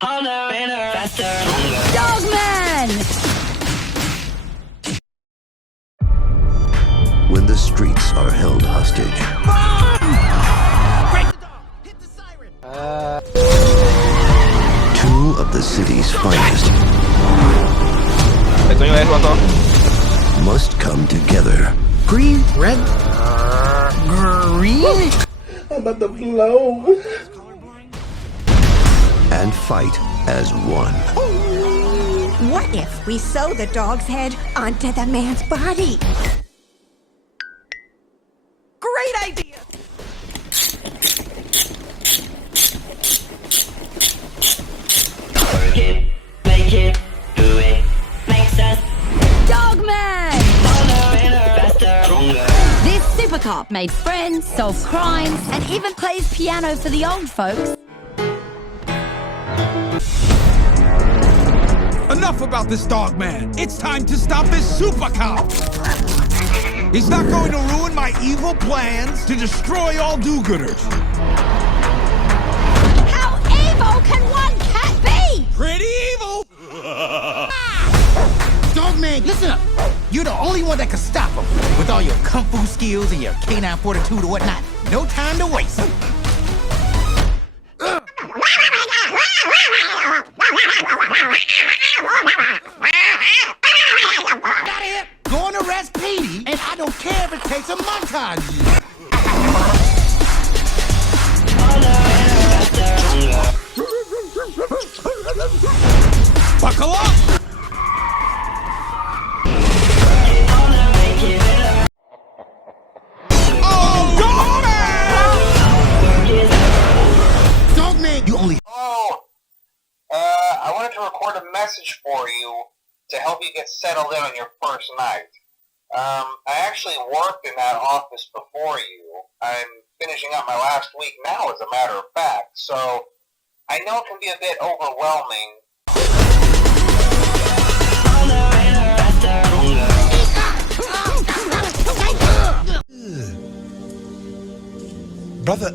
Dogman! When the streets are held hostage, Break the dog! Hit the siren! two of the city's finest must come together Green, red, green. and fight as one. What if we sew the dog's head onto the man's body? Great idea! Work it, make it, do it, makes us Dogman! faster, stronger. This super cop made friends, solves crimes, and even plays piano for the old folks. Enough about this dog man. It's time to stop this super cop. He's not going to ruin my evil plans to destroy all do-gooders. How evil can one cat be? Pretty evil. Dogman, listen up. You're the only one that can stop him. With all your kung fu skills and your canine fortitude or whatnot. No time to waste. Got it. Go and arrest Petey, and I don't care if it takes a montage. Buckle up. Oh, dogman! Dogman, you only... I wanted to record a message for you to help you get settled in on your first night. I actually worked in that office before you. I'm finishing up my last week now, as a matter of fact, so I know it can be a bit overwhelming. Brother,